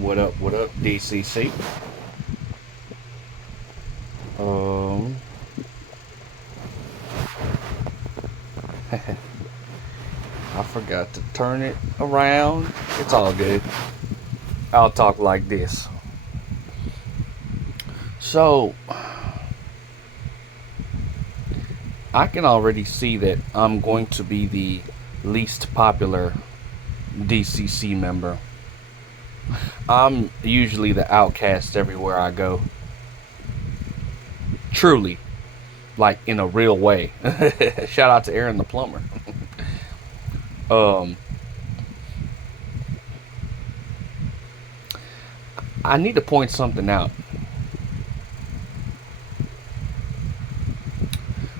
What up, DCC? Um, I forgot to turn it around. It's all good. I'll talk like this. So, I can already see that I'm going to be the least popular DCC member. I'm usually the outcast everywhere I go. Truly, like in a real way. Shout out to Aaron the plumber. um, I need to point something out.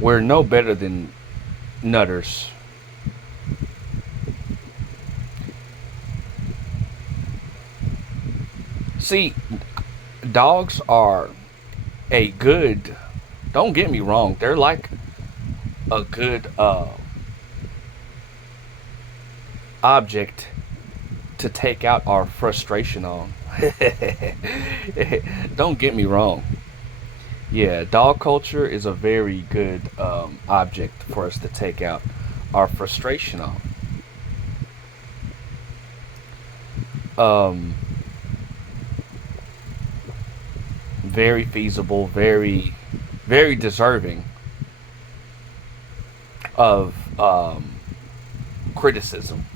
We're no better than nutters. See, dogs are a good, don't get me wrong, they're like a good object to take out our frustration on. Don't get me wrong. Yeah, dog culture is a very good object for us to take out our frustration on. Um, Very feasible, very deserving of criticism.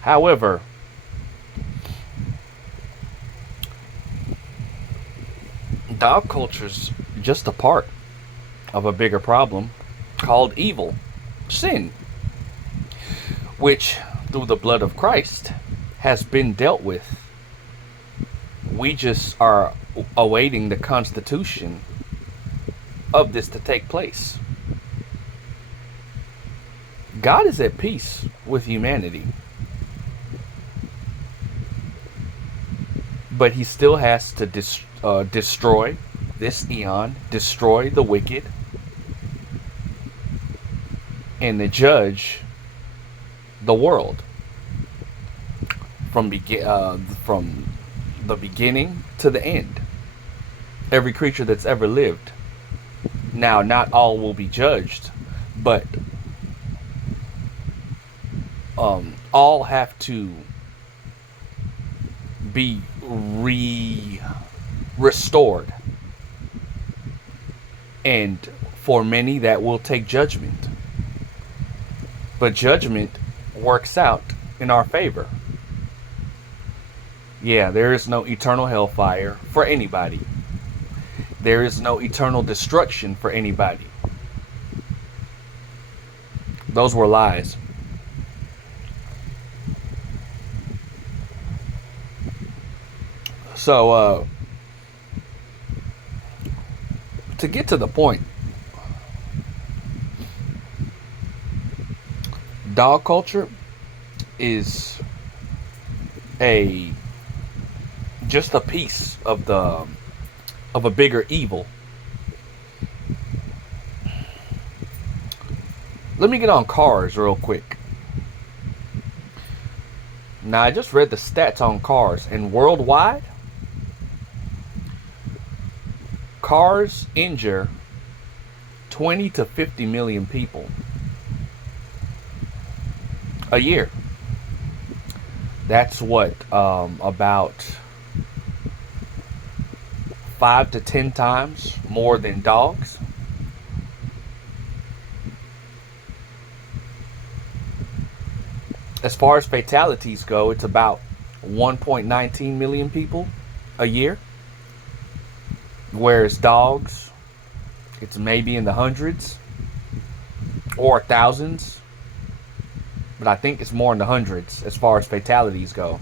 However, dog culture's just a part of a bigger problem called evil, sin, which through the blood of Christ has been dealt with. We just are awaiting the constitution of this to take place. God is at peace with humanity, but he still has to destroy this eon, destroy the wicked, and to judge the world from the beginning to the end. Every creature that's ever lived. Now, not all will be judged, but all have to be restored. And for many, that will take judgment. But judgment works out in our favor. Yeah, there is no eternal hellfire for anybody. There is no eternal destruction for anybody. Those were lies. So, to get to the point, dog culture is just a piece of a bigger evil. Let me get on cars real quick. Now, I just read the stats on cars, and worldwide, cars injure 20 to 50 million people a year. That's what, about 5 to 10 times more than dogs. As far as fatalities go, it's about 1.19 million people a year. Whereas dogs, it's maybe in the hundreds or thousands. But I think it's more in the hundreds as far as fatalities go.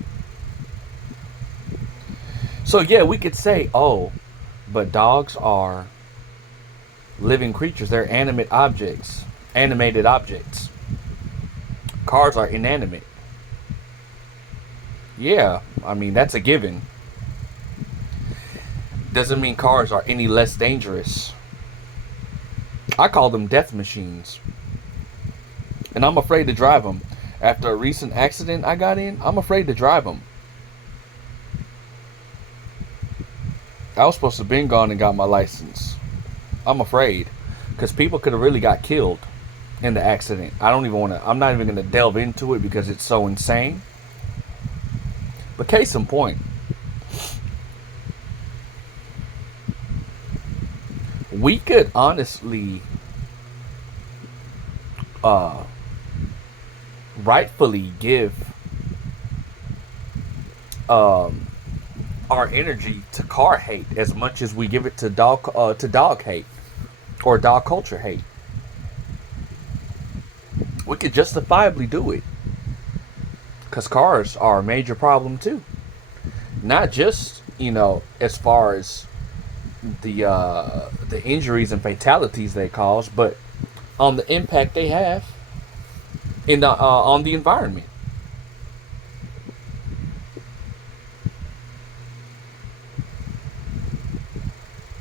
So yeah, we could say, oh, but dogs are living creatures. They're animated objects. Cars are inanimate. Yeah, I mean, that's a given. Doesn't mean cars are any less dangerous. I call them death machines. And I'm afraid to drive them. After a recent accident I got in, I'm afraid to drive them. I was supposed to have been gone and got my license. I'm afraid. Because people could have really got killed in the accident. I'm not even going to delve into it because it's so insane. But case in point, we could honestly, rightfully give our energy to car hate as much as we give it to dog hate or dog culture hate. We could justifiably do it because cars are a major problem too. Not just as far as the injuries and fatalities they cause, but on the impact they have in the on the environment.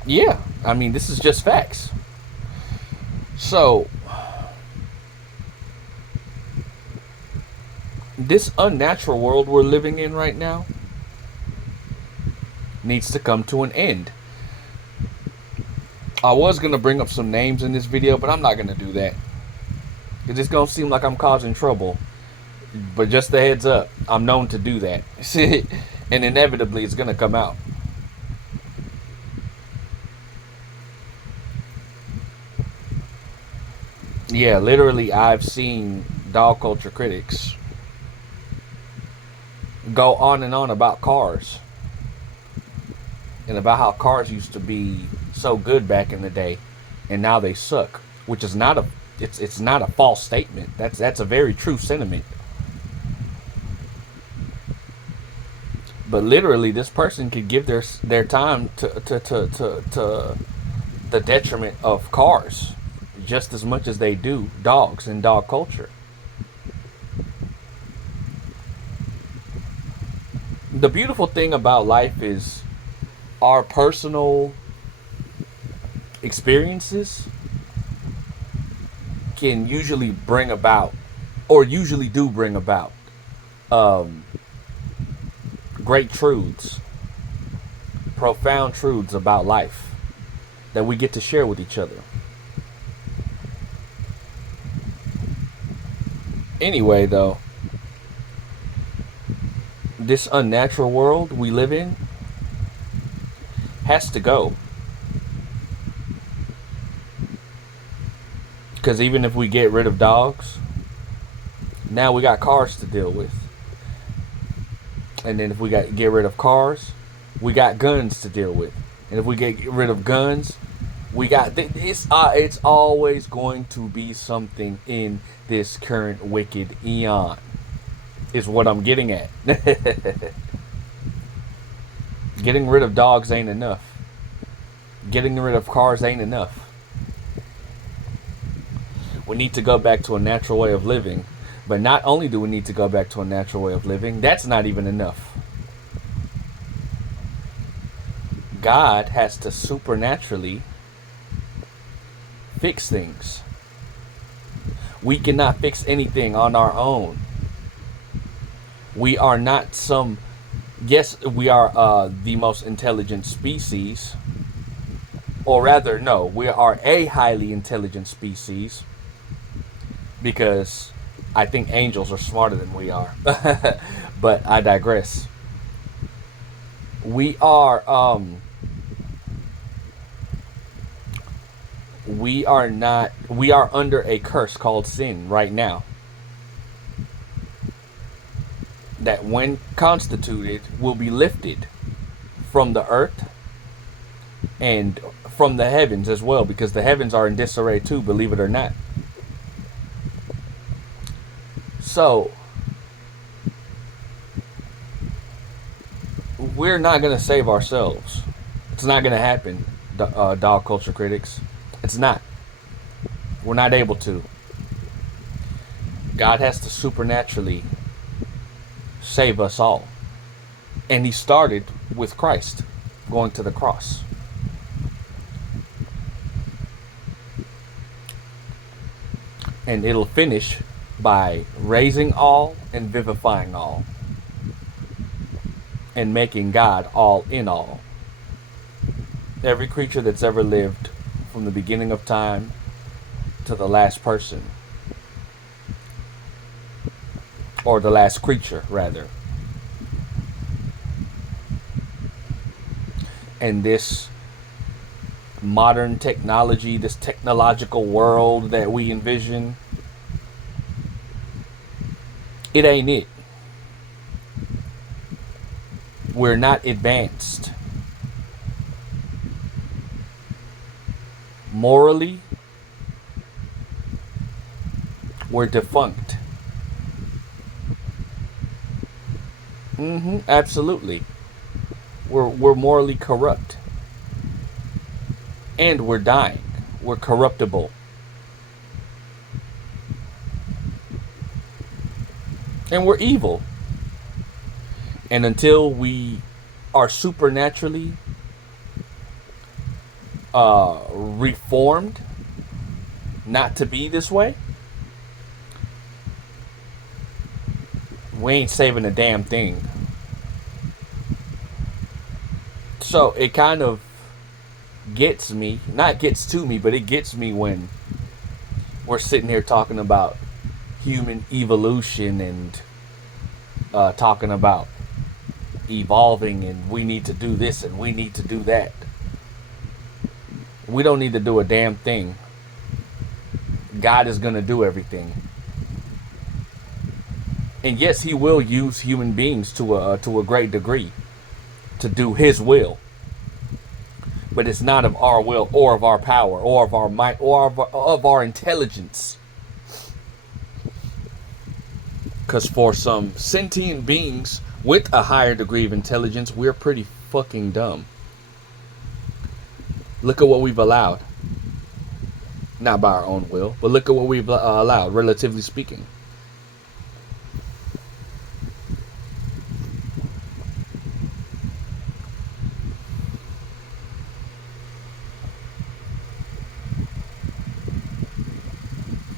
Yeah, I mean, this is just facts. So, this unnatural world we're living in right now needs to come to an end. I was going to bring up some names in this video, but I'm not going to do that. It's just going to seem like I'm causing trouble. But just a heads up, I'm known to do that. And inevitably, it's going to come out. Yeah, literally, I've seen dog culture critics go on and on about cars and about how cars used to be so good back in the day and now they suck, which is not it's not a false statement. That's a very true sentiment. But literally, this person could give their time to the detriment of cars just as much as they do dogs and dog culture. The beautiful thing about life is our personal experiences can usually bring about, or usually do bring about, great truths, profound truths about life that we get to share with each other. Anyway, though, this unnatural world we live in has to go. Because even if we get rid of dogs, now we got cars to deal with. And then if we get rid of cars, we got guns to deal with. And if we get rid of guns, we got it's always going to be something in this current wicked eon, is what I'm getting at. Getting rid of dogs ain't enough. Getting rid of cars ain't enough. We need to go back to a natural way of living. But not only do we need to go back to a natural way of living, that's not even enough. God has to supernaturally fix things. We cannot fix anything on our own. We are not some... Yes, we are the most intelligent species. Or rather, no, we are a highly intelligent species. Because I think angels are smarter than we are. But I digress. We are under a curse called sin right now. That when constituted will be lifted from the earth and from the heavens as well, because the heavens are in disarray too, believe it or not. So we're not going to save ourselves. It's not going to happen, dog culture critics. It's not. We're not able to. God has to supernaturally save us all. And he started with Christ going to the cross. And it'll finish by raising all and vivifying all and making God all in all. Every creature that's ever lived from the beginning of time to the last person, or the last creature, rather. And this modern technology, this technological world that we envision, it ain't it. We're not advanced. Morally, we're defunct. Absolutely. We're morally corrupt. And we're dying. We're corruptible. And we're evil. And until we are supernaturally reformed not to be this way, we ain't saving a damn thing. So it kind of gets me, not gets to me, but it gets me when we're sitting here talking about human evolution and talking about evolving and we need to do this and we need to do that. We don't need to do a damn thing. God is going to do everything. And yes, he will use human beings to a great degree to do his will. But it's not of our will or of our power or of our might or of our intelligence. Because for some sentient beings with a higher degree of intelligence, we're pretty fucking dumb. Look at what we've allowed. Not by our own will, but look at what we've allowed, relatively speaking.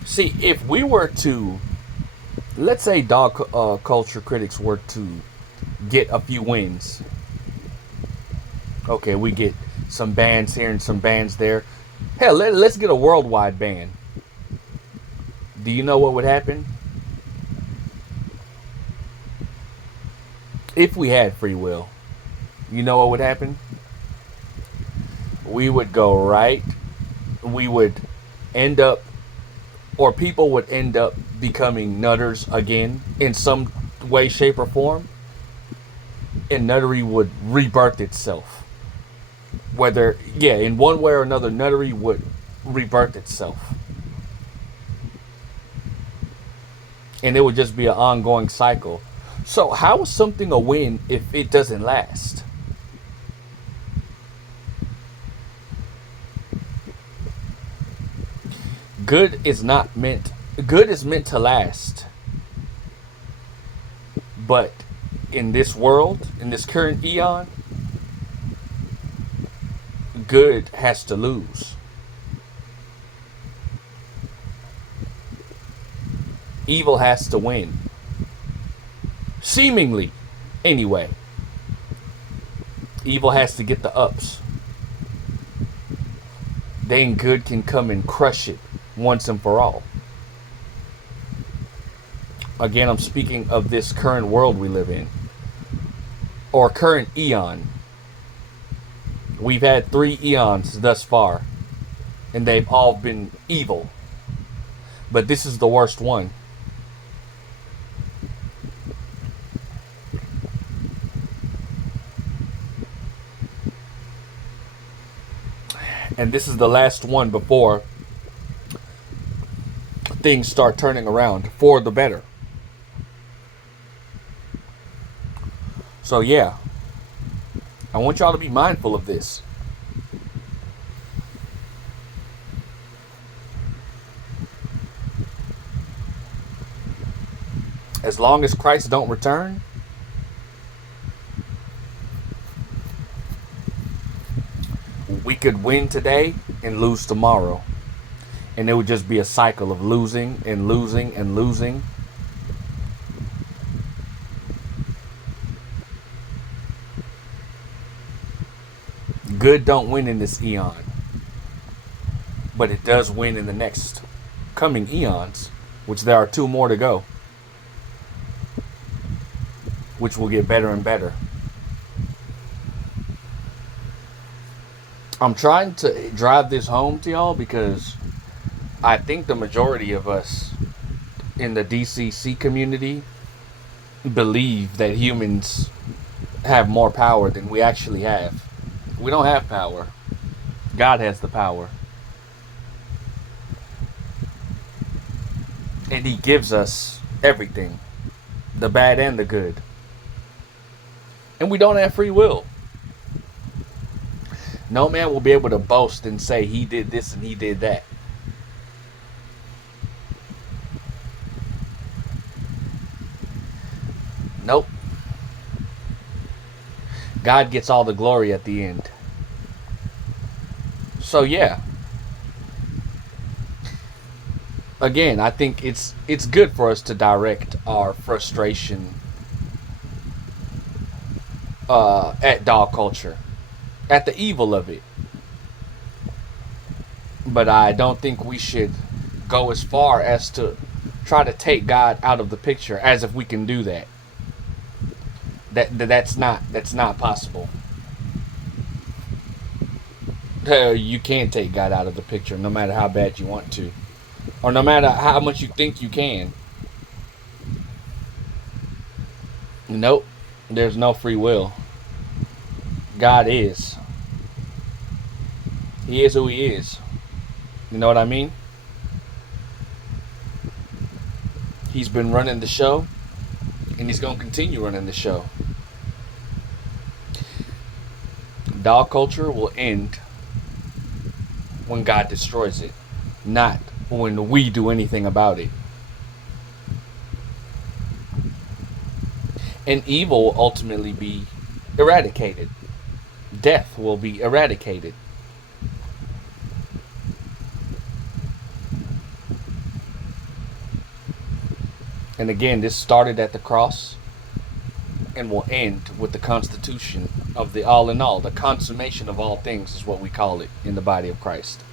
See, if we were to, let's say dog culture critics were to get a few wins. Okay, we get some bans here and some bans there. Hell, let's get a worldwide ban. Do you know what would happen? If we had free will, you know what would happen? We would go right. We would end up, or people would end up becoming nutters again in some way, shape, or form. And nuttery would rebirth itself. Whether, in one way or another, nuttery would rebirth itself. And it would just be an ongoing cycle. So how is something a win if it doesn't last? Good is meant to last. But in this world, in this current eon, good has to lose. Evil has to win. Seemingly, anyway. Evil has to get the ups. Then good can come and crush it once and for all. Again, I'm speaking of this current world we live in. Or current eon. We've had 3 eons thus far. And they've all been evil. But this is the worst one. And this is the last one before things start turning around for the better. So yeah, I want y'all to be mindful of this. As long as Christ don't return, we could win today and lose tomorrow. And it would just be a cycle of losing and losing and losing. Good don't win in this eon, but it does win in the next coming eons, which there are 2 more to go, which will get better and better. I'm trying to drive this home to y'all because I think the majority of us in the DCC community believe that humans have more power than we actually have. We don't have power. God has the power. And He gives us everything, the bad and the good. And we don't have free will. No man will be able to boast and say he did this and he did that. Nope. God gets all the glory at the end. So yeah. Again, I think it's good for us to direct our frustration at dog culture, at the evil of it. But I don't think we should go as far as to try to take God out of the picture, as if we can do that. That's not possible. You can't take God out of the picture, no matter how bad you want to, or no matter how much you think you can. Nope, there's no free will. God is. He is who He is. You know what I mean? He's been running the show, and He's going to continue running the show. Dog culture will end when God destroys it, not when we do anything about it. And evil will ultimately be eradicated. Death will be eradicated. And again, this started at the cross and will end with the constitution of the all in all. The consummation of all things is what we call it in the body of Christ.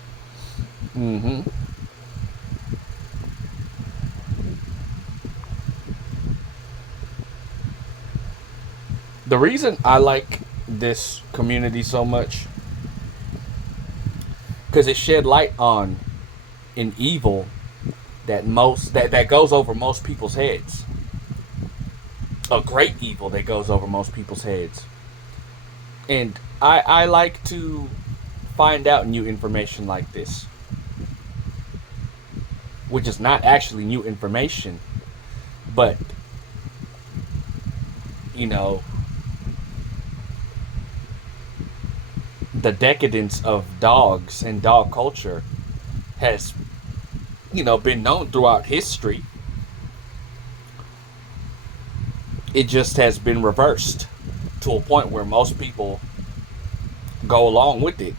The reason I like this community so much, because it shed light on an evil that goes over most people's heads. A great evil that goes over most people's heads. And I like to find out new information like this, which is not actually new information, but the decadence of dogs and dog culture has been known throughout history. It just has been reversed to a point where most people go along with it,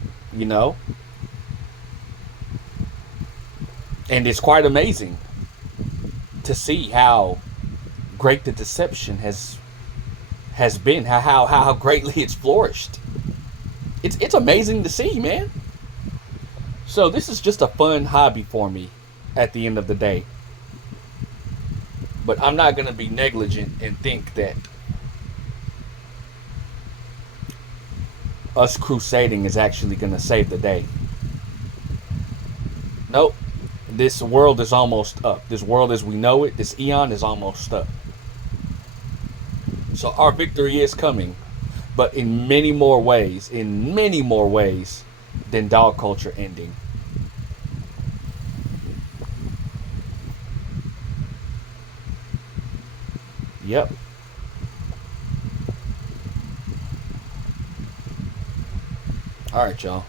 and it's quite amazing to see how great the deception has been, how greatly it's flourished. It's amazing to see, man. So this is just a fun hobby for me at the end of the day. But I'm not going to be negligent and think that us crusading is actually going to save the day. Nope. This world is almost up. This world as we know it, this eon is almost up. So our victory is coming, but in many more ways than dog culture ending. Yep. All right, y'all.